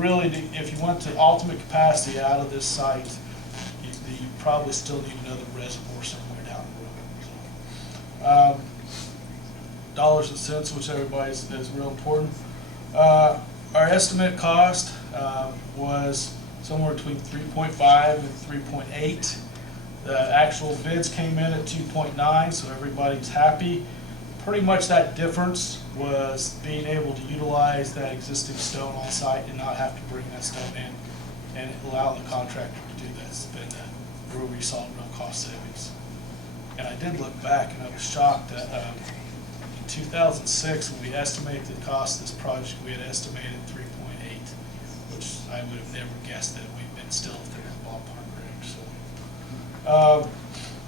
really, if you want the ultimate capacity out of this site, you probably still need another reservoir somewhere down the road. So, dollars and cents, which everybody is real important. Our estimate cost was somewhere between 3.5 and 3.8. The actual bids came in at 2.9, so everybody's happy. Pretty much that difference was being able to utilize that existing stone on site and not have to bring that stone in, and allow the contractor to do that. It's been where we saw real cost savings. And I did look back and I was shocked that in 2006, when we estimated the cost of this project, we had estimated 3.8, which I would have never guessed that we've been still within the ballpark range. So,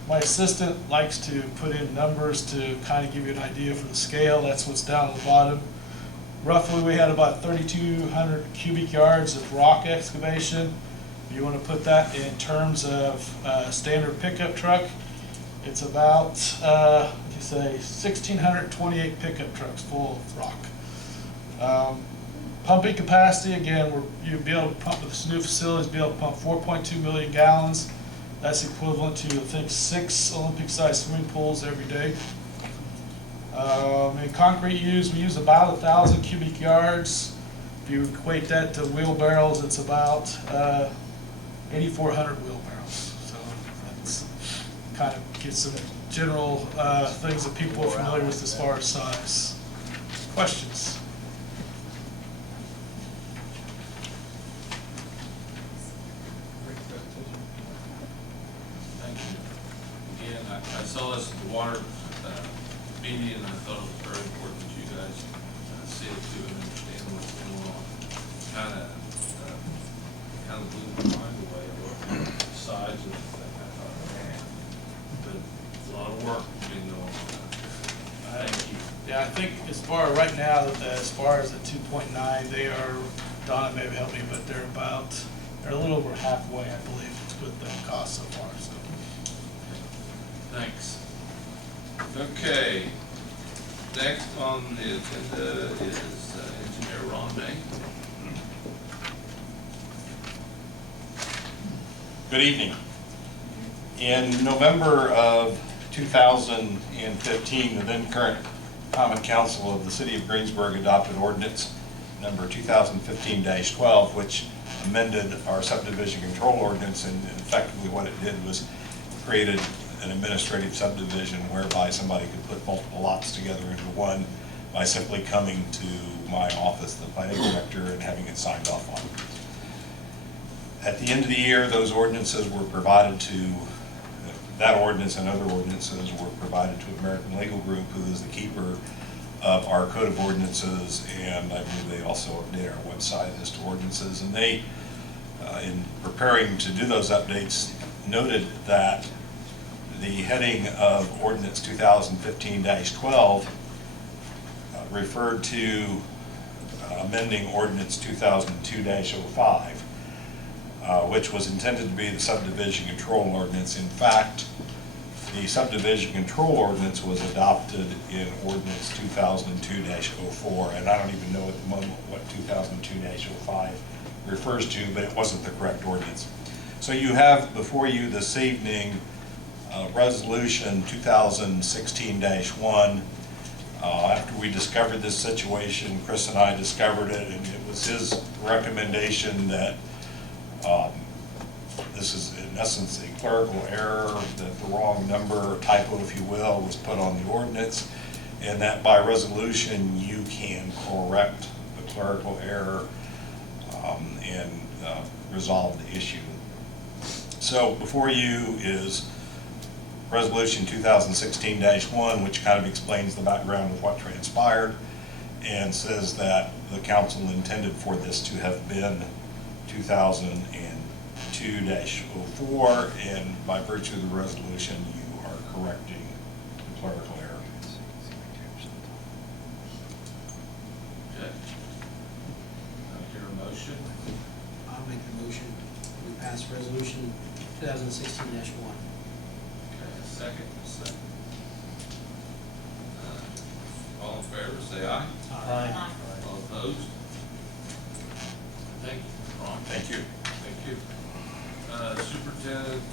my assistant likes to put in numbers to kind of give you an idea for the scale. That's what's down at the bottom. Roughly, we had about 3,200 cubic yards of rock excavation. If you want to put that in terms of standard pickup truck, it's about, what you say, 1,628 pickup trucks full of rock. Pumping capacity, again, you'll be able to pump with this new facilities, be able to pump 4.2 million gallons. That's equivalent to, I think, 6 Olympic-sized swimming pools every day. In concrete use, we use about 1,000 cubic yards. If you equate that to wheelbarrows, it's about 8,400 wheelbarrows. So that's kind of gets some general things that people are familiar with as far as size. Questions? I saw this at the water meeting, and I thought it was very important that you guys see it too and understand what's going on. Kind of blew my mind away about the size of that. But it's a lot of work being going on. Thank you. Yeah, I think as far right now, as far as the 2.9, they are, Donna maybe help me, but they're a little over halfway, I believe, with the cost so far. So. Thanks. Okay. Next on the agenda is Engineer Ron May. Good evening. In November of 2015, the then current Common Council of the City of Greensburg adopted ordinance number 2015-12, which amended our subdivision control ordinance, and effectively what it did was created an administrative subdivision whereby somebody could put multiple lots together into one by simply coming to my office, the planning director, and having it signed off on. At the end of the year, those ordinances were provided to, that ordinance and other ordinances were provided to American Legal Group, who is the keeper of our code of ordinances, and I believe they also update our website as to ordinances. And they, in preparing to do those updates, noted that the heading of Ordinance 2015-12 referred to amending Ordinance 2002-05, which was intended to be the subdivision control ordinance. In fact, the subdivision control ordinance was adopted in Ordinance 2002-04, and I don't even know at the moment what 2002-05 refers to, but it wasn't the correct ordinance. So you have before you this evening Resolution 2016-1. After we discovered this situation, Chris and I discovered it, and it was his recommendation that this is in essence a clerical error, that the wrong number, typo if you will, was put on the ordinance, and that by resolution you can correct the clerical error and resolve the issue. So before you is Resolution 2016-1, which kind of explains the background of what transpired and says that the council intended for this to have been 2002-04, and by virtue of the resolution you are correcting the clerical error. Okay. I'll hear a motion. I'll make the motion. We pass resolution 2016-1. Second. All in favor, say aye. Aye. All opposed? Thank you. Ron? Thank you. Thank you. Superintendent,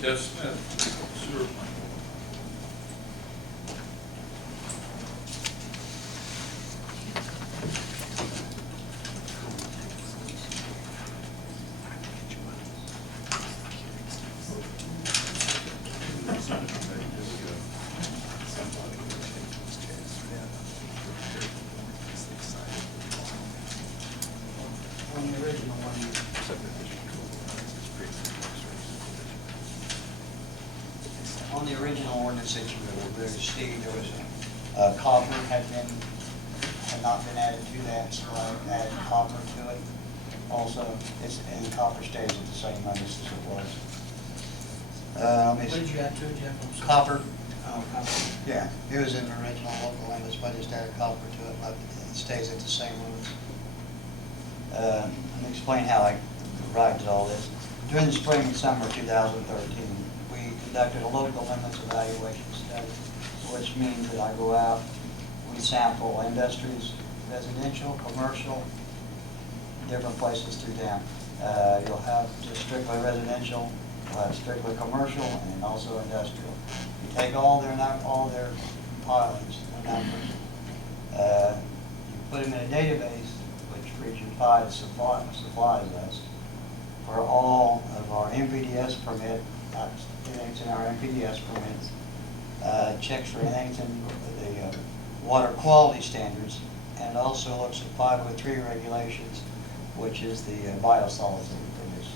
Jeff Smith, sewer plant. On the original one, on the original ordinance that you received, there was copper had not been added to that, so I added copper to it. Also, and copper stays at the same limits as it was. What did you add to it, Jeff? I'm sorry. Copper. Oh, copper. Yeah, it was in the original local limits, but I just added copper to it, left it stays at the same limits. Let me explain how I arrived at all this. During the spring and summer of 2013, we conducted a local limits evaluation study, which means that I go out, we sample industries, residential, commercial, different places through town. You'll have just strictly residential, you'll have strictly commercial, and then also industrial. You take all their pilings, their numbers, you put them in a database, which Region 5 supplies us, for all of our MPDS permit, everything's in our MPDS permits, checks for anything's in the water quality standards, and also looks at 503 regulations, which is the biosolids that we produce.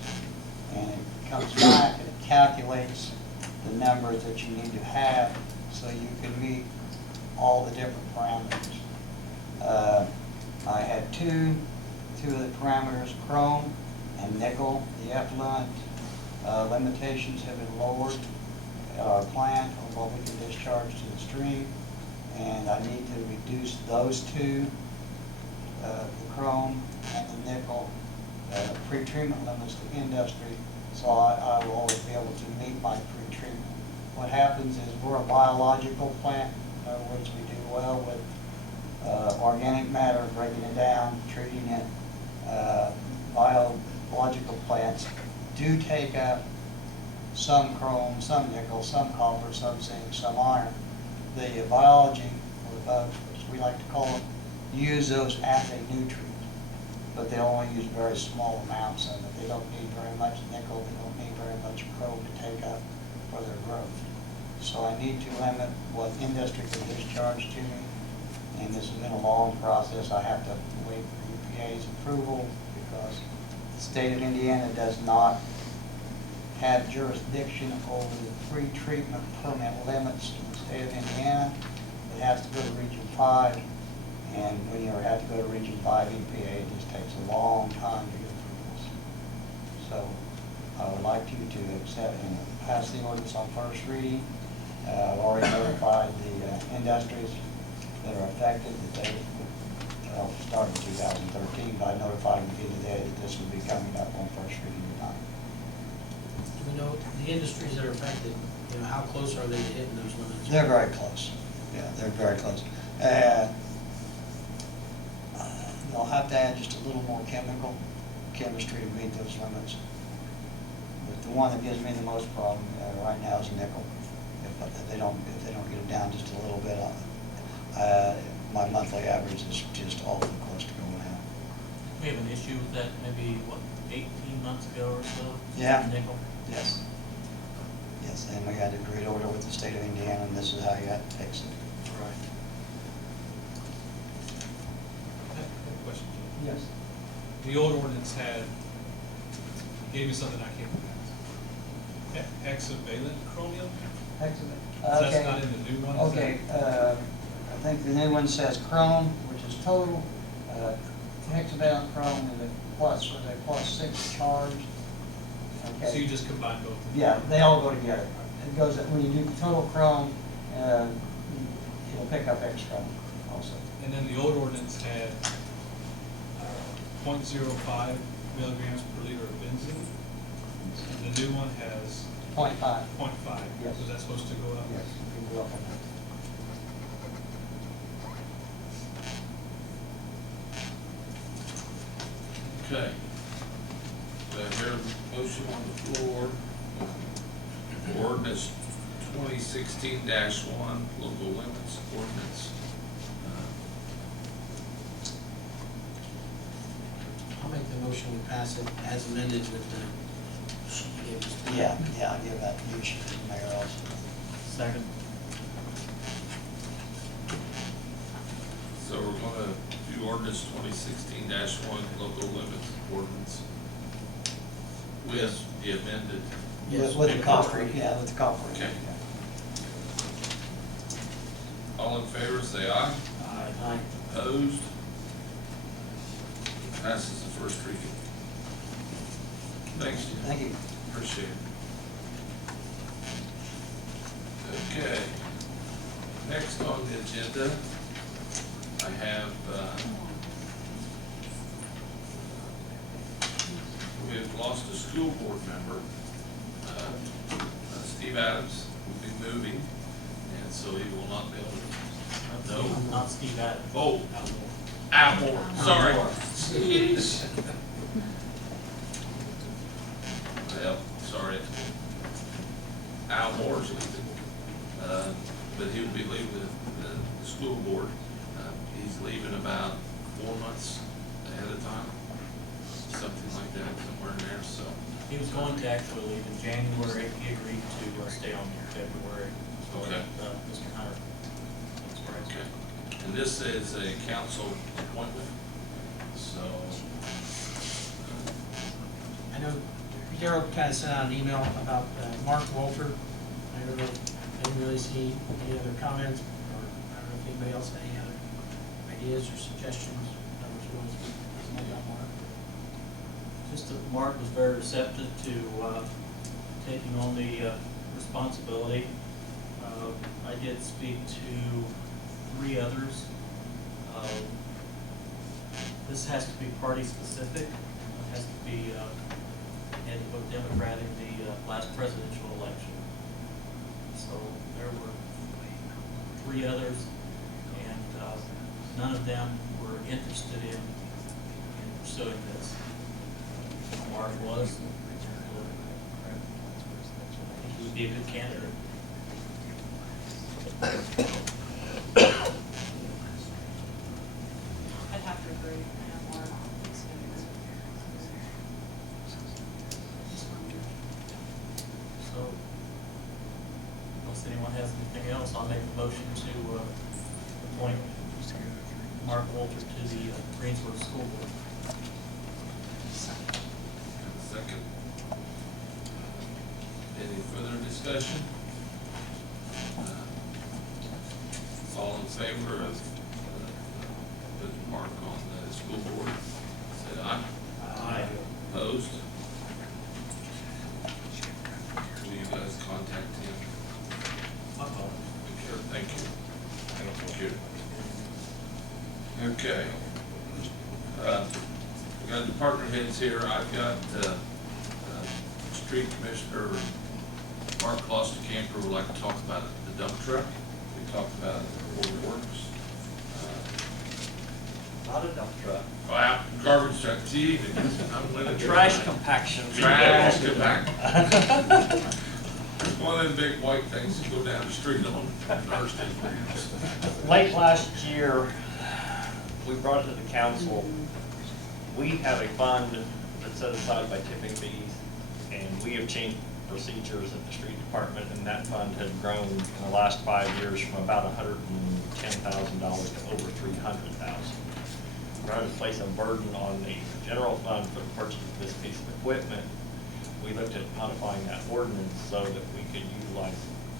And it comes back and it calculates the numbers that you need to have so you can meet all the different parameters. I had two of the parameters, chrome and nickel. The effluent limitations have been lowered at our plant on what we can discharge to the stream, and I need to reduce those two, the chrome and the nickel, pre-treatment limits to industry, so I will always be able to meet my pre-treatment. What happens is we're a biological plant. In other words, we do well with organic matter, breaking it down, treating it. Biological plants do take up some chrome, some nickel, some copper, some zinc, some iron. The biology, or bugs, which we like to call them, use those as a nutrient, but they only use very small amounts of it. They don't need very much nickel, they don't need very much chrome to take up for their growth. So I need to limit what industry can discharge to me, and this has been a long process. I have to wait for EPA's approval because the state of Indiana does not have jurisdiction over the pre-treatment permit limits in the state of Indiana. It has to go to Region 5, and when you have to go to Region 5 EPA, it just takes a long time to get approvals. So I would like you to accept and pass the ordinance on first reading. I've already notified the industries that are affected that they started in 2013, but I notified them today that this would be coming up on first reading tonight. Do we know the industries that are affected, you know, how close are they to hitting those limits? They're very close. Yeah, they're very close. They'll have to add just a little more chemistry to meet those limits. But the one that gives me the most problem right now is nickel. If they don't get it down just a little bit, my monthly average is just awfully close to going out. We have an issue with that maybe, what, 18 months ago or so? Yeah. Nickel? Yes. Yes, and we had a great order with the state of Indiana, and this is how you have to fix it. Right. I have a question, Jim. Yes. The old ordinance had, gave me something I can't pronounce. Hexavalent chromium? Excellent. So that's not in the new one? is Okay, that- I think the new one says chrome, which is total. Hexavalent chrome is a plus, with a +6 charge. So you Okay. just combine both? of them? Yeah, they all go together. It goes, when you do total chrome, it'll pick up extra also. And then the old ordinance had 0.05 milligrams per liter of benzene. And the new one has 0.5. 0.5. Yes. Was that supposed to go up? Yes, you will. Okay. Do I hear a motion on the floor? Ordinance 2016-1, local limits ordinance. I'll make the motion we pass it as amended with the, she gave us. Yeah, I'll give that to you, Mayor, also. Second. So we're gonna do ordinance 2016-1, local limits ordinance. With the amended. Yes. With the copper, yeah, with the copper. Okay. All in favor, say aye. Aye. Opposed? Passes the first reading. Thanks, Jim. Thank you. Appreciate it. Okay. Next on the agenda, I have, we have lost a school board member. Steve Adams will be moving, and so he will not be able to. No. Not Steve Adams. Oh, Atmore, sorry. Jeez. Well, sorry. Al Moore's leaving, but he will be leaving the school board. He's leaving about 4 months ahead of time, something like that, somewhere in there, so. He was going to actually leave in January. He agreed to stay on in February. So, Okay. Mr. Hunter. That's right. Okay. And this is a council appointment, so. I know Darrell kind of sent out an email about Mark Walter. I don't know, I didn't really see any other comments, or I don't know if anybody else had any other ideas or suggestions. I don't know if you want to speak about Mark. Just that Mark was very receptive to taking on the responsibility. I did speak to 3 others. This has to be party specific. It has to be and to vote Democrat in the last presidential election. So there were 3 others, and none of them were interested in pursuing this. Mark was. I think he would be a good candidate. I'd have to agree. I have more experience. So, unless anyone has anything else, I'll make a motion to appoint Mark Walter to the Greensburg School Board. Second. Any further discussion? All in favor of putting Mark on the school board, say aye. Aye. Opposed? Will you guys contact him? Sure, thank you. Thank you. Okay. We got department heads here. I've got Street Commissioner Mark Camper would like to talk about the dump truck. We talked about it before it works. Not a dump truck. Wow, garbage truck, gee, I'm winning. Trash compaction. Trash compaction. One of them big white things that go down the street on Thursday. Late last year, we brought it to the council. We have a fund that's set aside by tipping fees, and we have changed procedures at the street department, and that fund had grown in the last 5 years from about $110,000 to over $300,000. We're trying to place a burden on the general fund for the purchase of this piece of equipment. We looked at modifying that ordinance so that we could utilize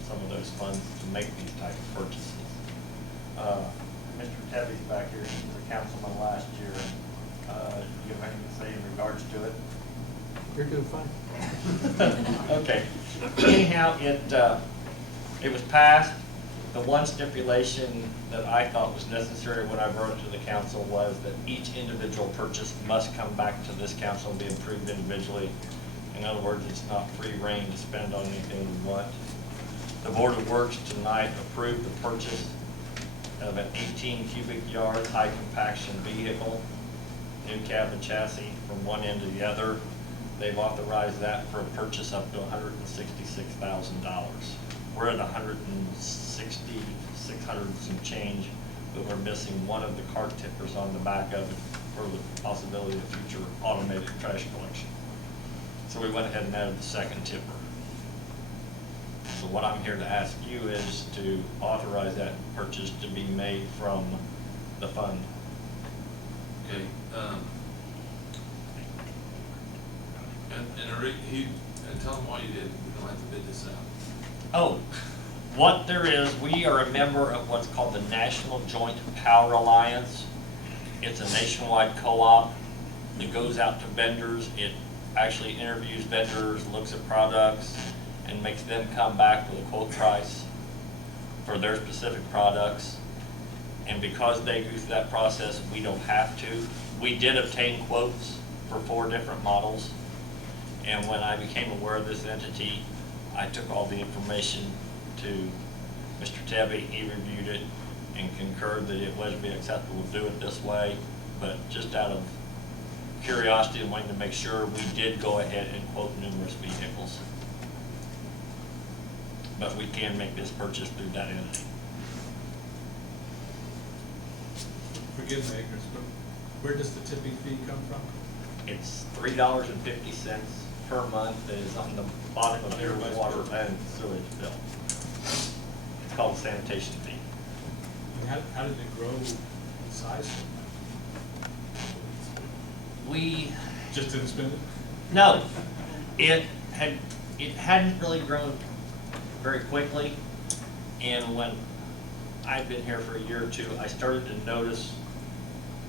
some of those funds to make these type of purchases. Mr. Tebby's back here, he was a councilman last year. Do you have anything to say in regards to it? You're doing fine. Okay. Anyhow, it was passed. The one stipulation that I thought was necessary when I brought it to the council was that each individual purchase must come back to this council and be approved individually. In other words, it's not free reign to spend on anything we want. The Board of Works tonight approved the purchase of an 18 cubic yard high compaction vehicle. new cab and chassis from one end to the other. They've authorized that for a purchase up to $166,000. We're at 160, 600 and some change, but we're missing one of the cart tippers on the back of it for the possibility of future automated trash collection. So we went ahead and added the second tipper. So what I'm here to ask you is to authorize that purchase to be made from the fund. Okay, and tell them why you did it. We don't have to bid this out. Oh, what there is, we are a member of what's called the National Joint Power Alliance. It's a nationwide co-op that goes out to vendors. It actually interviews vendors, looks at products, and makes them come back with a quote price for their specific products. And because they go through that process, we don't have to. We did obtain quotes for 4 different models. And when I became aware of this entity, I took all the information to Mr. Tebby. He reviewed it and concurred that it was be acceptable to do it this way. But just out of curiosity and wanting to make sure, we did go ahead and quote numerous vehicles. But we can make this purchase through that entity. Forgive me, ignorance, but where does the tipping fee come from? It's $3.50 per month that is on the bottom of your water and sewage bill. It's called a sanitation fee. And how did it grow in size? We, Just didn't spend it? no, it hadn't really grown very quickly. And when I've been here for a year or two, I started to notice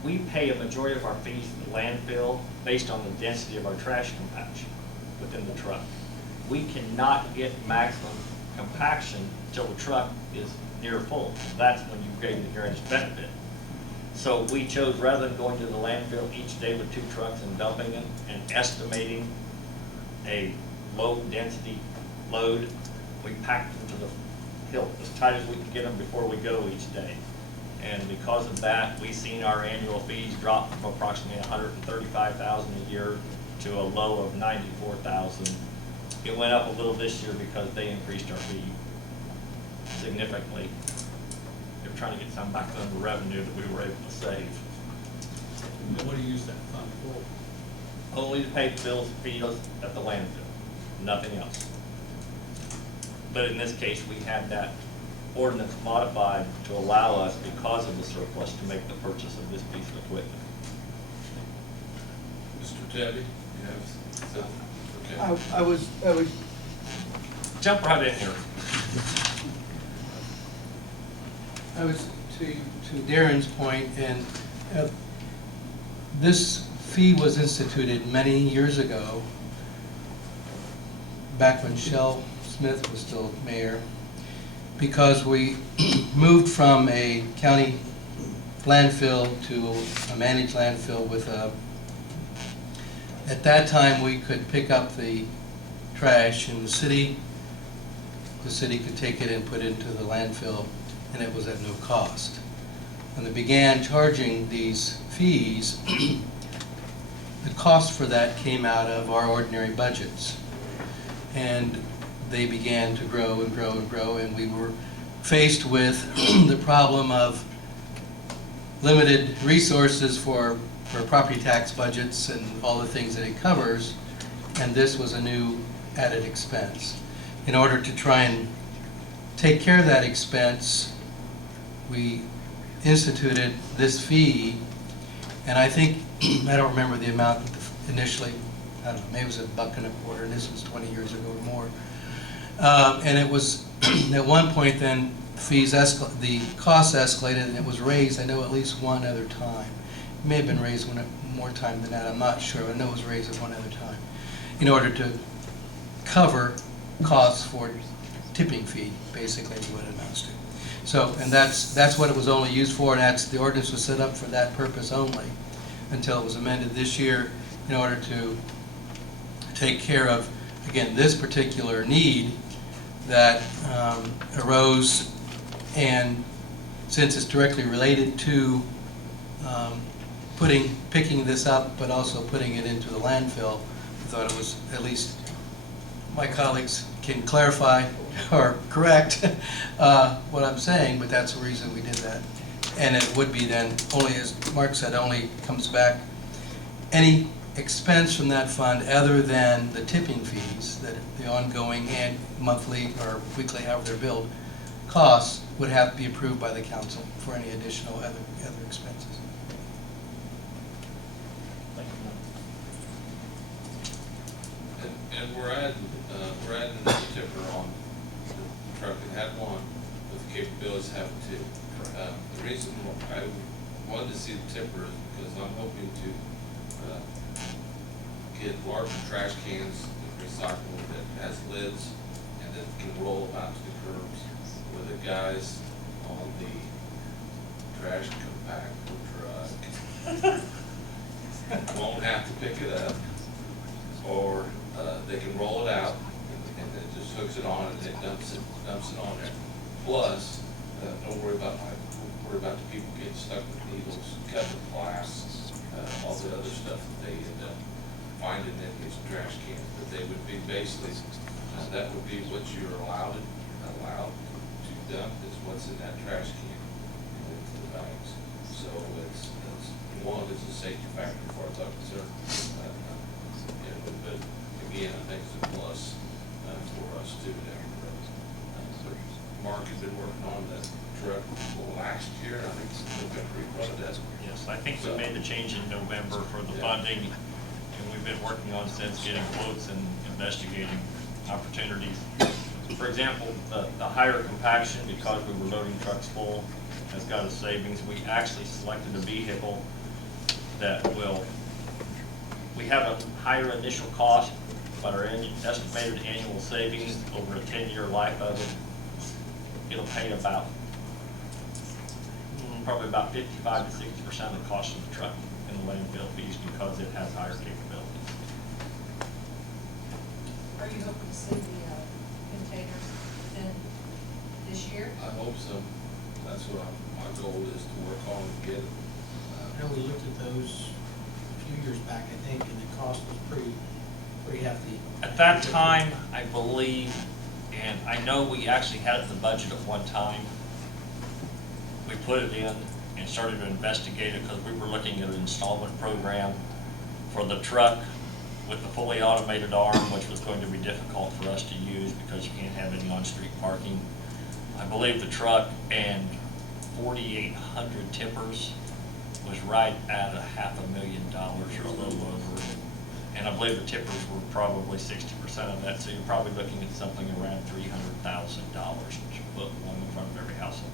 we pay a majority of our fees to the landfill based on the density of our trash compaction within the truck. We cannot get maximum compaction until the truck is near full. That's when you gain the greatest benefit. So we chose, rather than going to the landfill each day with 2 trucks and dumping them and estimating a low density load, we packed them to the hilt as tight as we can get them before we go each day. And because of that, we've seen our annual fees drop from approximately $135,000 a year to a low of $94,000. It went up a little this year because they increased our fee significantly. They're trying to get some back on the revenue that we were able to save. And what do you use that fund for? Only to pay bills, fees at the landfill, nothing else. But in this case, we had that ordinance modified to allow us, because of the surplus, to make the purchase of this piece of equipment. Mr. Tebby, you have something? Okay. I was Jump right in here. to Darren's point, and this fee was instituted many years ago, back when Shell Smith was still mayor, because we moved from a county landfill to a managed landfill with a, at that time we could pick up the trash in the city could take it and put it into the landfill, and it was at no cost. When they began charging these fees, the cost for that came out of our ordinary budgets. And they began to grow and grow and grow, and we were faced with the problem of limited resources for property tax budgets and all the things that it covers, and this was a new added expense. In order to try and take care of that expense, we instituted this fee, and I think, I don't remember the amount initially, I don't know, maybe it was $1.25, and this was 20 years ago or more. And it was, at one point then, the costs escalated and it was raised, I know, at least one other time. It may have been raised more time than that, I'm not sure, I know it was raised at one other time, in order to cover costs for tipping fee, basically what it amounts to. So, and that's what it was only used for, and the ordinance was set up for that purpose only, until it was amended this year in order to take care of, again, this particular need that arose, and since it's directly related to picking this up, but also putting it into the landfill. I thought it was, at least my colleagues can clarify or correct what I'm saying, but that's the reason we did that. And it would be then, only, as Mark said, only comes back, any expense from that fund other than the tipping fees, that the ongoing and monthly or weekly, however they're billed, costs would have to be approved by the council for any additional other expenses. And we're adding another tipper on the truck. It had one with the capabilities of having two. The reason I wanted to see the tipper is because I'm hoping to get larger trash cans recycled that has lids and that can roll out to the curbs, where the guys on the trash compactor truck won't have to pick it up, or they can roll it out and it just hooks it on and it dumps it on there. Plus, don't worry about the people getting stuck with needles, cut with glass, all the other stuff that they end up finding in these trash cans. But they would be basically, that would be what you're allowed to dump is what's in that trash can into the bags. So it's a safety factor as far as I'm concerned. But again, I think it's a plus for us too down the road. So Mark has been working on that truck last year. I think it's November he brought it up. Yes, I think we made the change in November for the funding, and we've been working on since, getting quotes and investigating opportunities. For example, the higher compaction, because we were loading trucks full, has got a savings. We actually selected a vehicle that we have a higher initial cost, but our estimated annual savings over a 10-year life of it, it'll pay about probably about 55 to 60% of the cost of the truck in the landfill fees, because it has higher capabilities. Are you hoping to see the containers within this year? I hope so. That's what my goal is, to work on and get it. I know we looked at those a few years back, I think, and the cost was pretty hefty. At that time, I believe, and I know we actually had it in the budget at one time, we put it in and started to investigate it because we were looking at an installment program for the truck with the fully automated arm, which was going to be difficult for us to use because you can't have any on-street parking. I believe the truck and 4,800 tippers was right at $500,000 or a little over. And I believe the tippers were probably 60% of that, so you're probably looking at something around $300,000, which you put one in front of every household.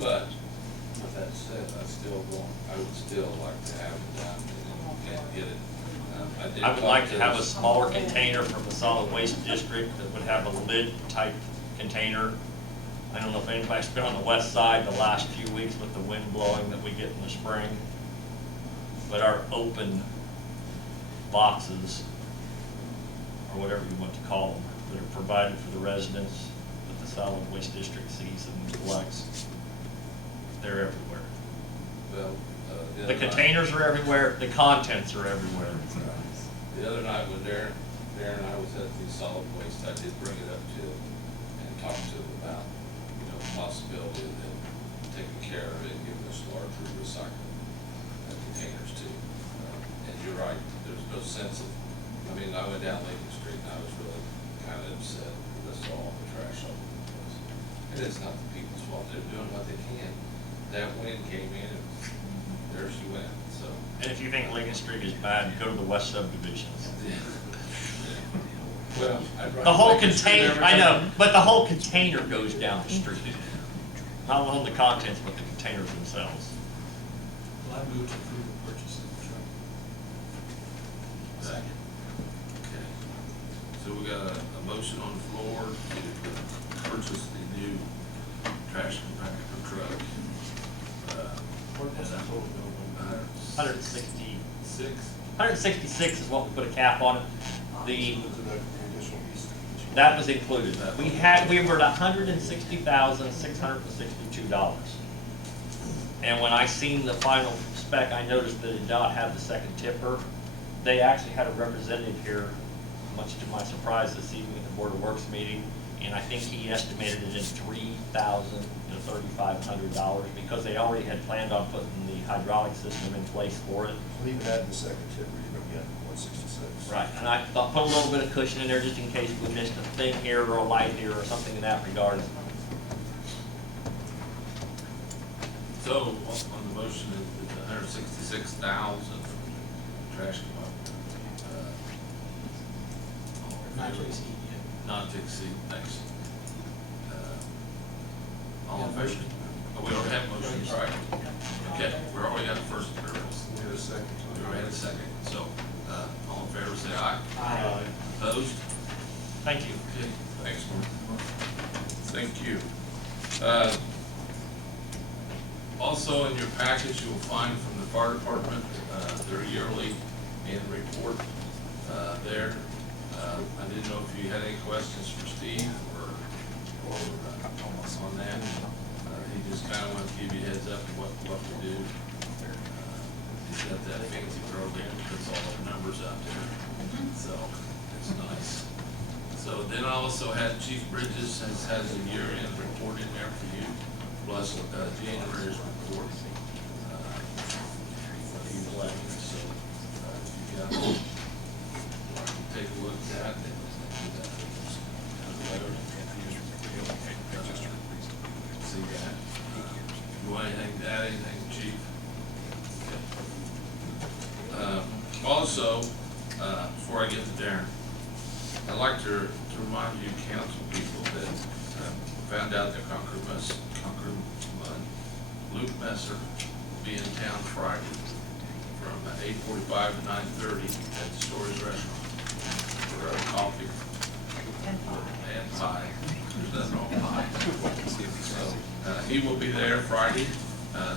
But with that said, I would still like to have it done and get it. I would like to have a smaller container from the solid waste district that would have a lid type container. I don't know if anybody's been on the west side the last few weeks with the wind blowing that we get in the spring, but our open boxes, or whatever you want to call them, that are provided for the residents that the solid waste district sees and collects, they're everywhere. Well, The containers are everywhere, the contents are everywhere. The other night when Darren and I was at the solid waste, I did bring it up to him and talk to him about, the possibility of them taking care of it and giving us larger recycling containers too. And you're right, there's no sense of, I went down Lincoln Street and I was really kind of upset because I saw all the trash all over the place. And it's not the people's fault, they're doing what they can. That wind came in and there she went, so. And if you think Lincoln Street is bad, go to the west subdivisions. Well, I'd The whole Lincoln Street container, every I know, time. but the whole container goes down the street. Not only the contents, but the containers themselves. Well, I moved to approve the purchase of the truck. Second. Okay. So we got a motion on the floor to purchase the new trash compactor truck. What's the total bill? 166. 6. is what we put a cap on it. That was included. We were at $160,662. And when I seen the final spec, I noticed that it did not have the second tipper. They actually had a representative here, much to my surprise this evening at the Board of Works meeting, and I think he estimated it in $3,000 to $3,500 because they already had planned on putting the hydraulic system in place for it. Leave it at the second tipper, you're gonna get 166. Right, and I thought put a little bit of cushion in there just in case we missed a thing here or a light here or something in that regard. So, on the motion, it's 166,000 trash come up. Not to exceed, Not to exceed, thanks. All in Yeah, favor? motion. Oh, we already have motions, right? Okay, we already got the first and third. We had a second. We already had a second, so, all in favor, say aye. Aye. Opposed? Thank you. Okay, thanks, Mark. Thank you. Also, in your package, you will find from the fire department, their yearly annual report, there. I didn't know if you had any questions for Steve or on that. He just kind of wanted to give you a heads up of what we do. He's got that fancy program that puts all the numbers out there, so it's nice. So then I also had Chief Bridges has a year-end report in there for you, plus January's report. He's elected, so if you got take a look at that. See that. You want anything to add, anything, Chief? Also, before I get to Darren, I'd like to remind you council people that found out that Luke Messer will be in town Friday from 8:45 to 9:30 at the Stories Restaurant for coffee and pie. There's nothing wrong with pie. So, he will be there Friday.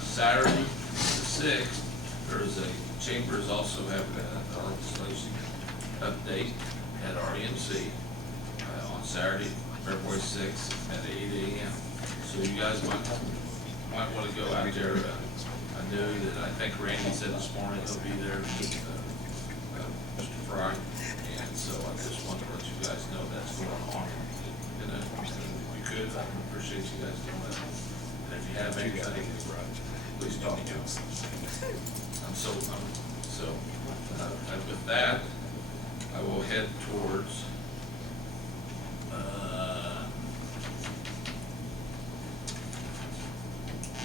Saturday, the 6th, there's a, Chambers also having a legislation update at REMC on Saturday, February 6th at 8 a.m. So you guys might want to go out there. I know that, I think Randy said this morning he'll be there with Mr. Fry, and so I just want to let you guys know that's going on. And if you could, I would appreciate you guys doing that. And if you have anything, please talk to us. And with that, I will head towards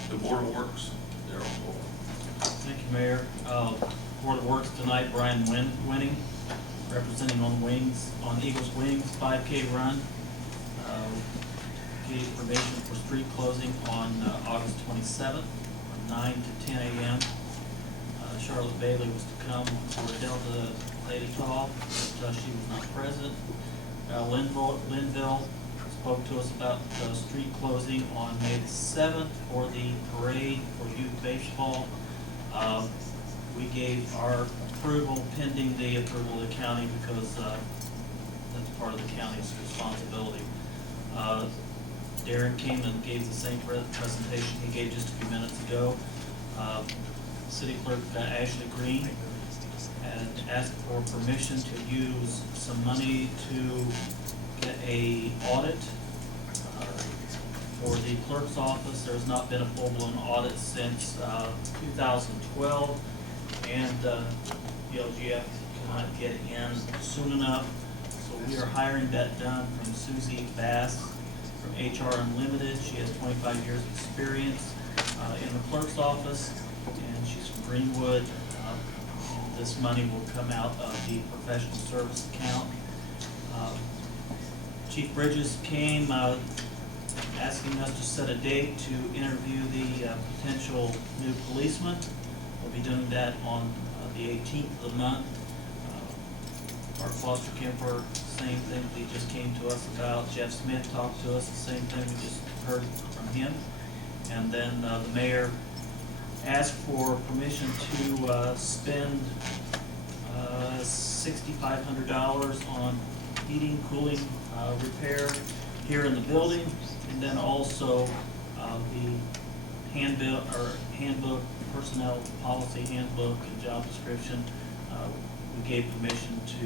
the Board of Works. Darryl. Thank you, Mayor. Board of Works tonight, Brian Winning, representing on Wings, on Eagles Wings 5K run. Gave permission for street closing on August 27th from 9 to 10 a.m. Charlotte Bailey was to come for Delta Theta Tau, but she was not present. Linville spoke to us about the street closing on May the 7th for the parade for youth baseball. We gave our approval pending the approval of the county because that's part of the county's responsibility. Darren came and gave the same presentation he gave just a few minutes ago. City Clerk Ashley Green had asked for permission to use some money to get a audit for the clerk's office. There's not been a full-blown audit since 2012, and BLGF cannot get in soon enough. So we are hiring that done from Susie Bass from HR Unlimited. She has 25 years of experience in the clerk's office, and she's from Greenwood. This money will come out of the professional service account. Chief Bridges came asking us to set a date to interview the potential new policeman. We'll be doing that on the 18th of the month. Our Foster Kemper, same thing, he just came to us about. Jeff Smith talked to us, the same thing we just heard from him. And then the mayor asked for permission to spend $6,500 on heating, cooling, repair here in the building, and then also the handbook, personnel policy handbook and job description. We gave permission to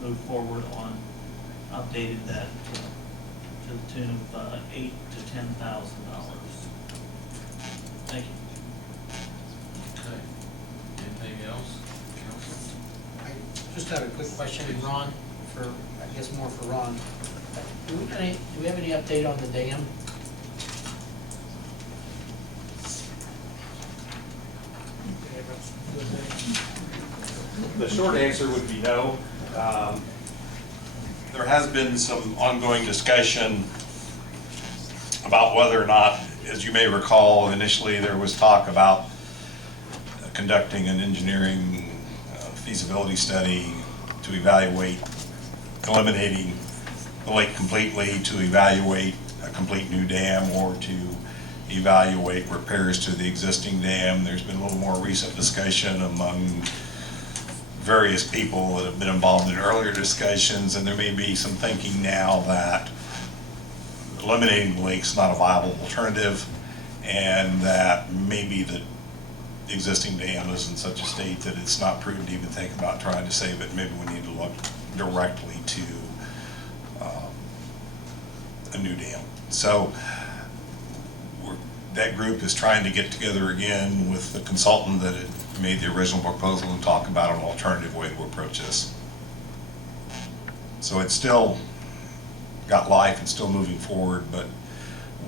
move forward on updating that to the tune of $8,000 to $10,000. Thank you. Okay. Anything else, council? I just have a quick question, Ron, I guess more for Ron. Do we have any update on the dam? The short answer would be no. There has been some ongoing discussion about whether or not, as you may recall, initially there was talk about conducting an engineering feasibility study to evaluate eliminating the lake completely, to evaluate a complete new dam, or to evaluate repairs to the existing dam. There's been a little more recent discussion among various people that have been involved in earlier discussions, and there may be some thinking now that eliminating the lake's not a viable alternative, and that maybe the existing dam is in such a state that it's not prudent to even think about trying to save it. Maybe we need to look directly to a new dam. So that group is trying to get together again with the consultant that had made the original proposal and talk about an alternative way to approach this. So it's still got life and still moving forward, but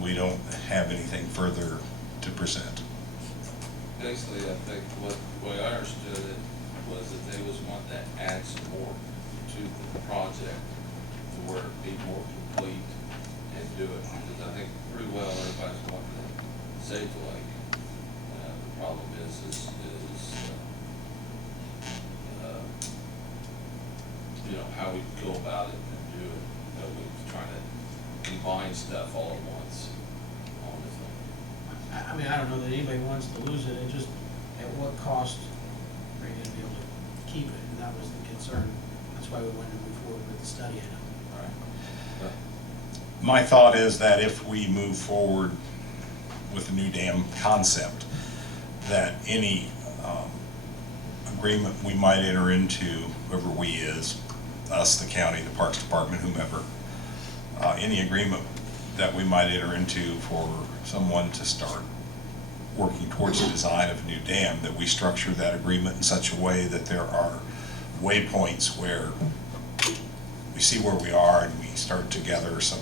we don't have anything further to present. Basically, I think the way I understood it was that they was wanting to add some more to the project to where it be more complete and do it. Because I think pretty well everybody's wanting to save the lake. The problem is you know, how we go about it and do it. You know, we're trying to combine stuff all at once on the thing. I mean, I don't know that anybody wants to lose it, just at what cost are you gonna be able to keep it? And that was the concern. That's why we wanted to move forward with the study, I know. Right. My thought is that if we move forward with the new dam concept, that any agreement we might enter into, whoever we is, us, the county, the Parks Department, whomever, any agreement that we might enter into for someone to start working towards the design of a new dam, that we structure that agreement in such a way that there are waypoints where we see where we are and we start to gather some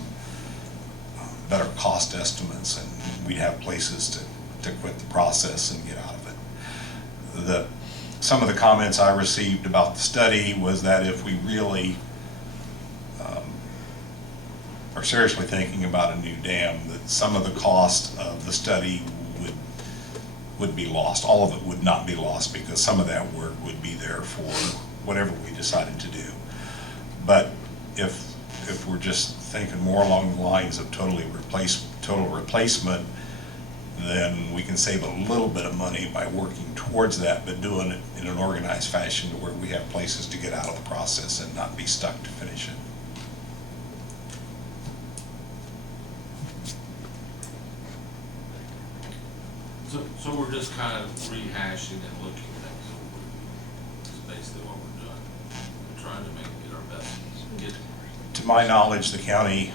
better cost estimates, and we'd have places to quit the process and get out of it. Some of the comments I received about the study was that if we really are seriously thinking about a new dam, that some of the cost of the study would be lost. All of it would not be lost, because some of that work would be there for whatever we decided to do. But if we're just thinking more along the lines of total replacement, then we can save a little bit of money by working towards that, but doing it in an organized fashion to where we have places to get out of the process and not be stuck to finish it. So we're just kind of rehashing and looking at things over. That's basically what we're doing. We're trying to get our best. To my knowledge, the county,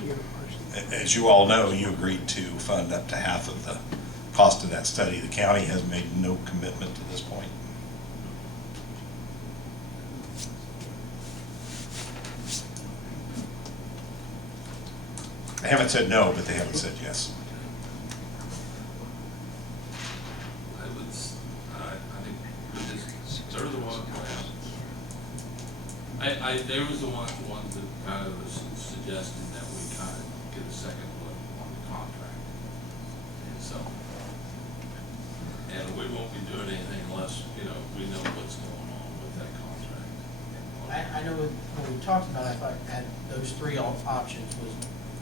as you all know, you agreed to fund up to half of the cost of that study. The county has made no commitment to this point. They haven't said no, but they haven't said yes. They're the ones, they was the ones that kind of was suggesting that we kind of get a second look on the contract. And so, and we won't be doing anything unless, you know, we know what's going on with that contract. I know when we talked about it, I thought had those three options was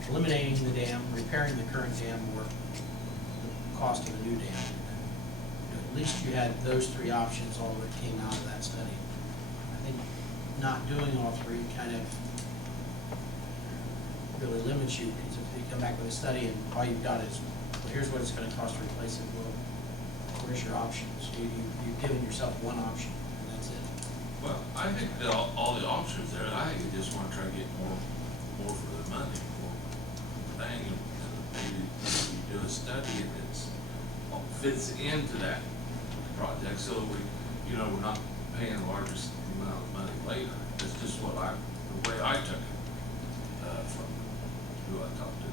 eliminating the dam, repairing the current dam, or the cost of a new dam. At least you had those three options, all that came out of that study. I think not doing all three kind of really limits you, because if you come back with a study and all you've got is what here's what it's gonna cost to replace it, well, where's your options? You've given yourself one option, and that's it. Well, I think that all the options there, I think you just wanna try to get more for the money, more thing, and maybe you do a study that's fits into that project, so we, you know, we're not paying the largest amount of money later. That's just the way I took it, from who I talked to.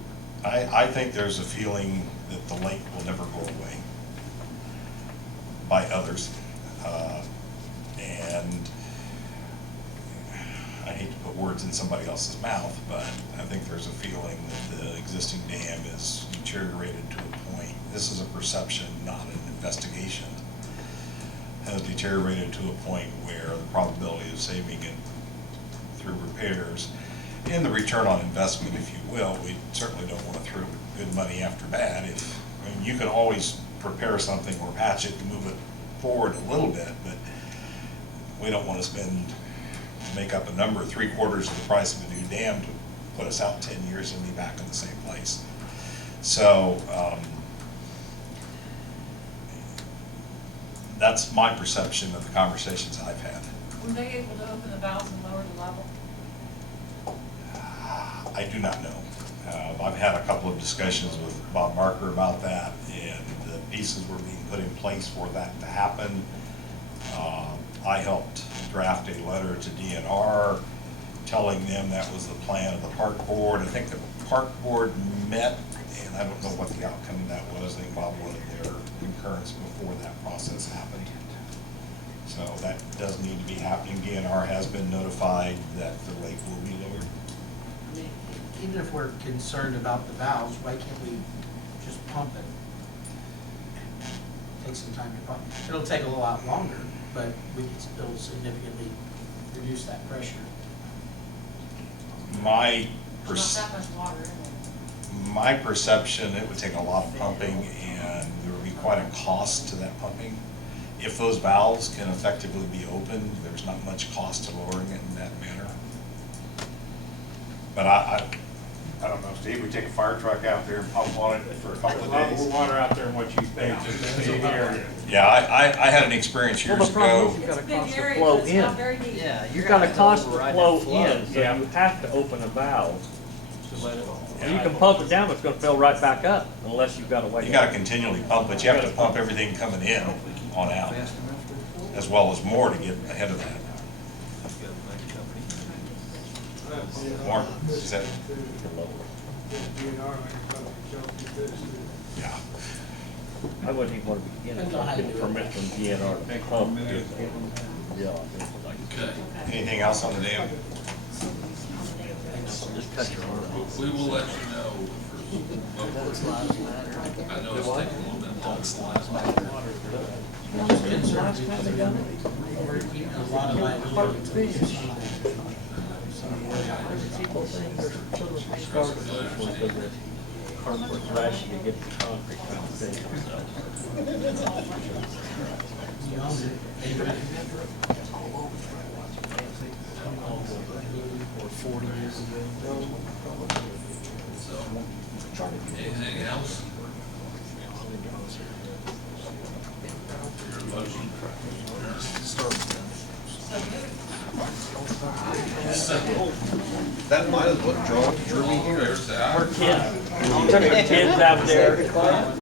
I think there's a feeling that the lake will never go away by others. And I hate to put words in somebody else's mouth, but I think there's a feeling that the existing dam is deteriorated to a point. This is a perception, not an investigation. Has deteriorated to a point where the probability of saving it through repairs and the return on investment, if you will, we certainly don't want to throw good money after bad. I mean, you can always prepare something or patch it and move it forward a little bit, but we don't want to make up a number, 3/4 of the price of a new dam to put us out 10 years and be back in the same place. So, that's my perception of the conversations I've had. Were they able to open the valves and lower the level? I do not know. I've had a couple of discussions with Bob Marker about that, and the pieces were being put in place for that to happen. I helped draft a letter to DNR telling them that was the plan of the park board. I think the park board met, and I don't know what the outcome of that was. I think Bob wanted their concurrence before that process happened. So that does need to be happening. DNR has been notified that the lake will be lowered. I mean, even if we're concerned about the valves, why can't we just pump it? Take some time to pump. It'll take a little lot longer, but we can still significantly reduce that pressure. My There's not that much water in there. My perception, it would take a lot of pumping, and there would be quite a cost to that pumping. If those valves can effectively be opened, there's not much cost to lowering it in that manner. But I don't know, Steve, we take a fire truck out there and pump on it for a couple of days. More water out there than what you think. Yeah, I had an experience years ago. It's a big area, flow but it's not in. very deep. Yeah, You've got a constant flow in, so Yeah. you have to open a valve. To let it all. You can pump it down, but it's gonna fill right back up unless you've got a way. You gotta continually pump it, you have to pump everything coming in on out, as well as more to get ahead of that. More, is that? Yeah. I wouldn't even want to begin to get a permit from DNR to pump. Yeah. Okay, Anything else on the dam? Just cut your arm off. we will let you know for, I know it's taking a little bit longer. Just concerned because we're eating a lot of liability. Cardboard trash, you get the concrete foundation, so. You own it. They rent it. Or 40 years ago. So, anything else? Your motion? That might have what drew me here. Fair say aye. Our kids, took our kids out there.